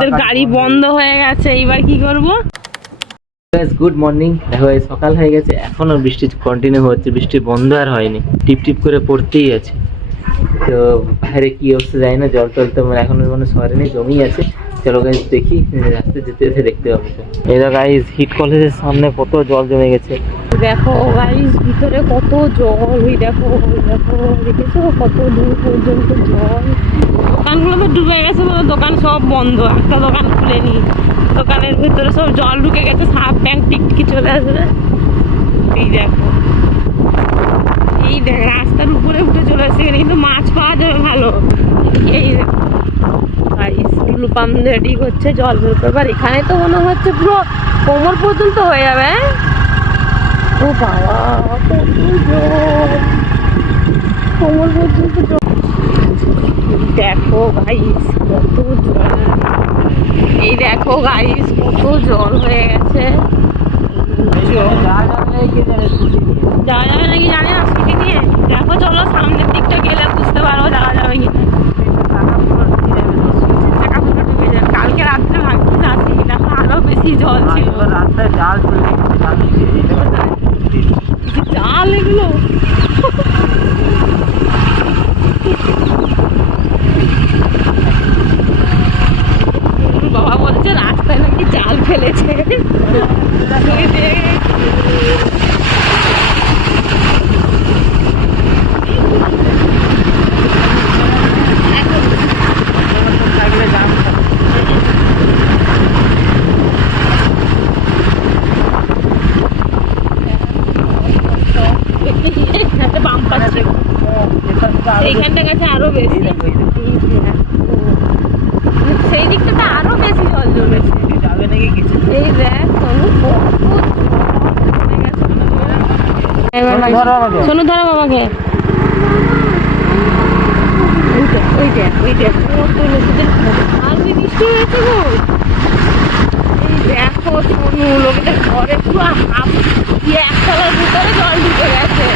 আমাদের গাড়ি বন্ধ হয়ে গেছে, এইবার কি করব? Good morning. দেখো সকাল হয়ে গেছে, এখনো বৃষ্টি কন্টিনিউ হচ্ছে, বৃষ্টি বন্ধ আর হয়নি, টিপ টিপ করে পড়তেই আছে। তো বাইরে কি অবস্থা যায় না, জল টল তো এখনো কোনো শহরে নেই, জমি আছে। চলো গাইজ দেখি, রাস্তায় যেতে যেতে দেখতে পাবো। এই দেখো গাইজ, হিট কলেজের সামনে কত জল জমে গেছে। দেখো গাইজ ভিতরে কত জল, ওই দেখো দেখো, দেখেছো কত দূর পর্যন্ত জল। দোকানগুলো তো ডুবে গেছে, দোকান সব বন্ধ, একটা দোকান খুলেনি। দোকানের ভিতরে সব জল ঢুকে গেছে, সাপ ট্যাঙ্ক টিকটিকি চলে আসবে। এই দেখো, এই দেখ রাস্তার উপরে উঠে চলে আসছে, এখানে কিন্তু মাছ পাওয়া যাবে ভালো। এই টুলু পাম্প রেডি করছে জল বের করবার, এখানে তো মনে হচ্ছে পুরো কোমর পর্যন্ত হয়ে যাবে। ও বাবা, কত জল, কোমর পর্যন্ত জল। দেখো গাইস কত জল, এই দেখো গাইস কত জল হয়ে গেছে। যাওয়া যাবে নাকি জানি না স্কুটি নিয়ে, দেখো চলো সামনের দিকটা গেলে বুঝতে পারবো যাওয়া যাবে কি। কালকে রাত্রে ভাবছি যাচ্ছি, দেখো আরো বেশি জল ছিল রাস্তায়, জাল এগুলো। বাবা বলছে রাস্তায় নাকি জাল ফেলেছে। এইখানটা গেছে আরো বেশি, সেই দিকটা আরো বেশি জল জমেছে। এই দেখ সোনু, ধরো বাবাকে। আর বৃষ্টি হয়েছে গো, এই দেখো সোনু, লোকেদের ঘরে পুরো হাফ একতলার ভিতরে জল ঢুকে গেছে।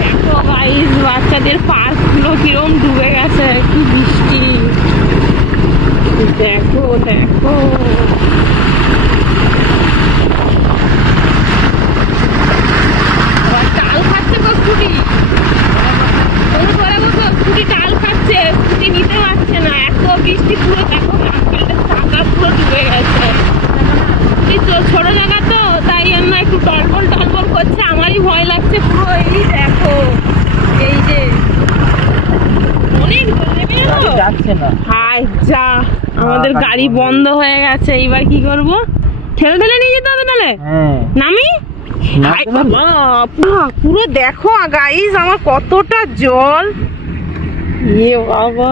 দেখো গাইস বাচ্চাদের পার্ক গুলো কিরম ডুবে গেছে, কি বৃষ্টি। দেখো দেখো আবার টাল খাচ্ছে তো স্কুটি, স্কুটি টাল খাচ্ছে, স্কুটি নিতে পারছে না, এত বৃষ্টি। পুরো দেখো আঙ্কেলদের চাকা পুরো ডুবে গেছে। ছোট জায়গা তো, তাই জন্য একটু টলবল টলবল করছে, আমারই ভয় লাগছে পুরো। এই দেখো, এই যে অনেক যাচ্ছে না। হাই যা, আমাদের গাড়ি বন্ধ হয়ে গেছে, এইবার কি করব? ঠেলে ঠেলে নিয়ে যেতে হবে তাহলে। নামি পুরো দেখো গাইস আমার কতটা জল। বাবা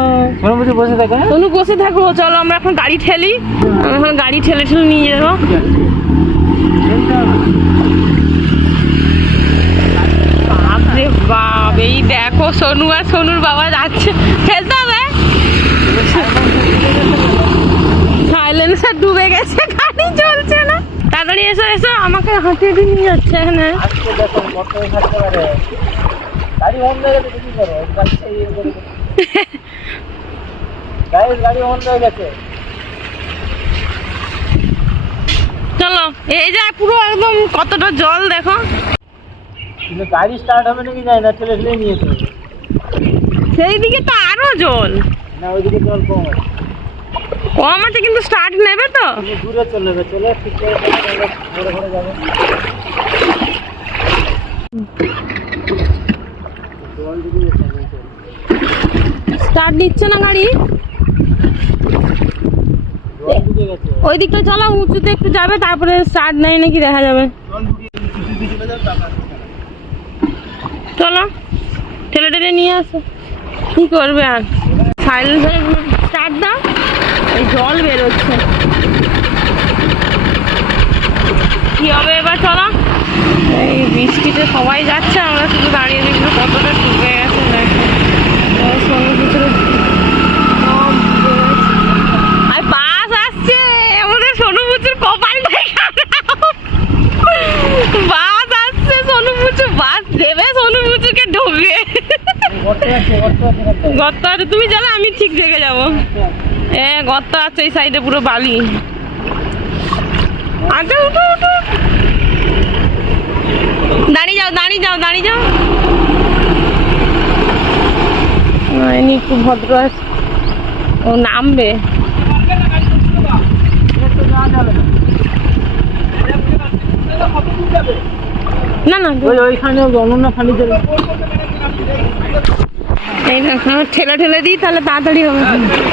সোনু বসে থাকো, চলো আমরা এখন গাড়ি ঠেলি, এখন গাড়ি ঠেলে ঠেলে নিয়ে যাবো। বাপরে বাপ, এই দেখো সোনু আর সোনুর বাবা যাচ্ছে, ফেলতে হবে। সাইলেন্সার ডুবে গেছে, গাড়ি চলছে না। তাড়াতাড়ি এসো এসো, আমাকে হাঁটিয়ে দিয়ে নিয়ে যাচ্ছে এখানে। চলো, এই যে পুরো একদম কতটা জল দেখো। গাড়ি স্টার্ট হবে নাকি যায় না, ঠেলে ঠেলে নিয়ে যেতে হবে। সেই দিকে তো আরো জল, না ওইদিকে জল কম আছে, কম আছে কিন্তু স্টার্ট নেবে তো। দূরে চলে যাবে, চলে ঠিক করে ঘুরে ঘুরে যাবে। স্টার্ট নিচ্ছে না গাড়ি, ওই দিকটা চলো, উঁচুতে একটু যাবে, তারপরে স্টার্ট নেই নাকি দেখা যাবে। চলো ঠেলে ঠেলে নিয়ে আসো, কি করবে আর। সাইলেন্সার স্টার্ট দাও, এই জল বেরোচ্ছে, কি হবে এবার। চলো, এই বৃষ্টিতে সবাই যাচ্ছে, আমরা শুধু দাঁড়িয়ে দেখবো কতটা ডুবে গেছে। দেখো সোনুর ভিতরে আর বাস আসছে, আমাদের সোনু মুচুর কপালটাই খারাপ। বাস আসছে, সোনু মুচু বাস দেবে সোনু মুচুকে ঢুকে। গর্ত আছে, তুমি চলো আমি ঠিক দেখে যাবো। গর্ত আছে এই সাইডে পুরো বালি। আচ্ছা উঠো উঠো, দাঁড়িয়ে যাও দাঁড়িয়ে যাও দাঁড়িয়ে যাও। এনি খুব ভদ্র আছে, ও নামবে। না না ওইখানে অনন্যা ফার্নিচার, এই দেখো ঠেলে ঠেলে দিই তাহলে তাড়াতাড়ি হবে।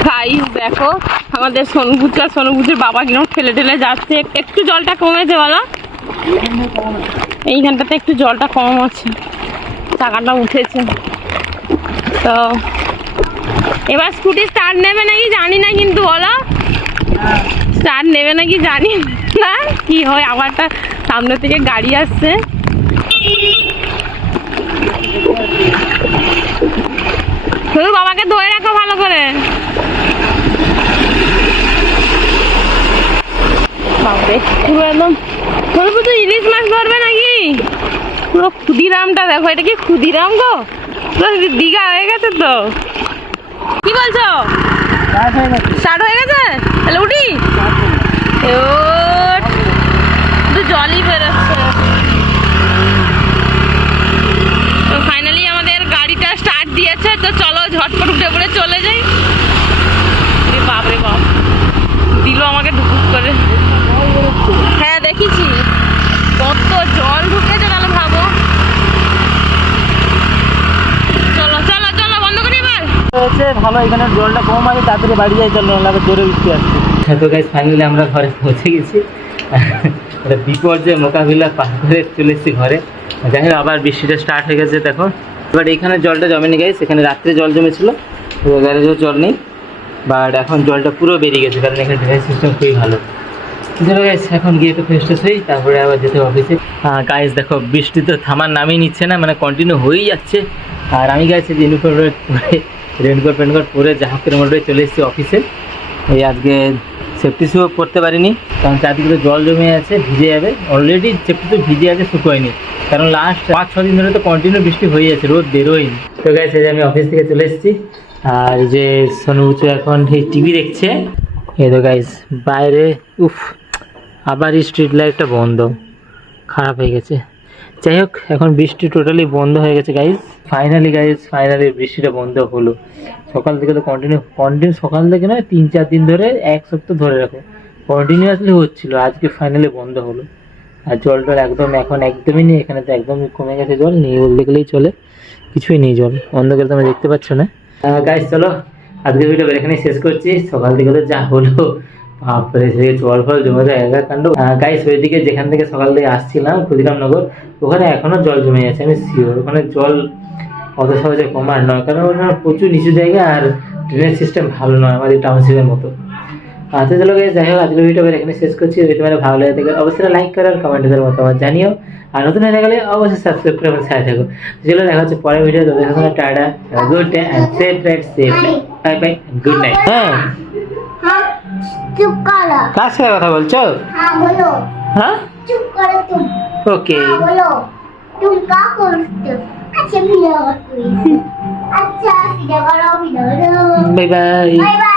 গাইস দেখো আমাদের সোনুবুচের বাবা কিরকম ঠেলে ঠেলে যাচ্ছে। একটু জলটা কমেছে বলো, এইখানটাতে একটু জলটা কম আছে, চাকাটা উঠেছে। তো এবার স্কুটি স্টার্ট নেবে নাকি জানি না, কিন্তু বলো স্টার্ট নেবে নাকি জানি না, কি হয়। আবারটা সামনে থেকে গাড়ি আসছে। শুধু বাবাকে ধরে রাখো ভালো করে। বাবারে পুরো একদম তো ইলিশ মাছ ধরবে নাকি? পুরো ক্ষুদিরামটা দেখো, এটা কি ক্ষুদিরাম গো, পুরো দীঘা হয়ে গেছে তো। কি বলছো? স্টার্ট হয়ে গেছে, তাহলে উঠি। জলই বেরোচ্ছে। তো ফাইনালি আমাদের গাড়িটা স্টার্ট দিয়েছে, তো চলো ঝটপট উঠে পড়ে চলে যাই। বাপরে বাপ দিল আমাকে দুপুর করে। হ্যাঁ দেখেছি কত জল ঢুকেছে, তাহলে ভাবো। চলো চলো চলো বন্ধ করি এবার। ভালো, এখানে জলটা কম আছে, তাড়াতাড়ি বাড়ি যাই, চলো না জোরে বৃষ্টি আসছে। তো গাইস ফাইনালি আমরা ঘরে পৌঁছে গেছি। বিপর্যয় মোকাবিলা পার করে চলে এসেছি ঘরে। যাই হোক আবার বৃষ্টিটা স্টার্ট হয়ে গেছে দেখো। বাট এখানে জলটা জমেনি গাইস, এখানে রাত্রে জল জমেছিল, গ্যারেজেও জল নেই। বাট এখন জলটা পুরো বেরিয়ে গেছে, কারণ এখানে ড্রেনেজ সিস্টেম খুবই ভালো। চলো গাইস এখন গিয়ে একটু ফ্রেশ ট্রেশ হই, তারপরে আবার যেতে অফিসে। গাইস দেখো বৃষ্টি তো থামার নামই নিচ্ছে না, মানে কন্টিনিউ হয়েই যাচ্ছে। আর আমি গাইছি ইউনিফর্ম পরে, রেনকোট ফেনকোট পরে জাহাজের মোটরে চলে এসেছি অফিসে। এই আজকে সেফটি শ্যু পরতে পারিনি, কারণ চারদিকে জল জমে আছে, ভিজে যাবে। অলরেডি সেফটি শ্যু ভিজে আছে, শুকোয়নি, কারণ লাস্ট 5-6 দিন ধরে তো কন্টিনিউ বৃষ্টি হয়ে যাচ্ছে, রোদ বেরোয়নি। তো গাইস এই যে আমি অফিস থেকে চলে এসেছি, আর যে সোনুবুচু এখন এই টিভি দেখছে। এই তো গাইস বাইরে উফ আবার স্ট্রিট লাইটটা বন্ধ, খারাপ হয়ে গেছে। যাই হোক এখন বৃষ্টি টোটালি বন্ধ হয়ে গেছে গাইস। ফাইনালি বৃষ্টিটা বন্ধ হলো। সকাল থেকে তো কন্টিনিউ সকাল থেকে নয় 3-4 দিন ধরে, 1 সপ্তাহ ধরে রাখো কন্টিনিউয়াসলি হচ্ছিল, আজকে ফাইনালি বন্ধ হলো। আর জল টল এখন একদমই নেই, এখানে তো একদমই কমে গেছে, জল নেই বলতে গেলেই চলে, কিছুই নেই, জল অন্ধকারে তোমরা দেখতে পাচ্ছ না। গাইস চলো আজকে ভিডিও এখানেই শেষ করছি। সকাল থেকে তো যা হলো, বাপরে সে জল ফল জমে যায় একাকাণ্ড। গাইস ওইদিকে যেখান থেকে সকাল থেকে আসছিলাম ক্ষুদিরামনগর, ওখানে এখনো জল জমে আছে, আমি শিওর ওখানে জল অত সহজে কমার নয়, কারণ ওখানে প্রচুর নিচু জায়গা আর ড্রেনেজ সিস্টেম ভালো নয় আমাদের টাউনশিপের মতো। তো চলো গাইস যাই হোক আজকে ভিডিও এখানে শেষ করছি। যদি তোমার ভালো লাগে থাকে অবশ্যই লাইক করো আর কমেন্টের মতামত জানিও, আর নতুন হয়ে গেলে অবশ্যই সাবস্ক্রাইব করে আমার সাথে থাকো। চলো দেখা হচ্ছে পরের ভিডিও, তোদের সাথে tata, good day and safe ride, safe bye bye, good night. হ্যাঁ চুপ করো। কার সাথে কথা বলছো? হ্যাঁ বলো। হ্যাঁ চুপ করো তুমি। ওকে হ্যাঁ বলো। তুমি কা করছো? আচ্ছা ভিডিও করো। আচ্ছা ভিডিও করো, ভিডিও করো। Bye bye. Bye bye.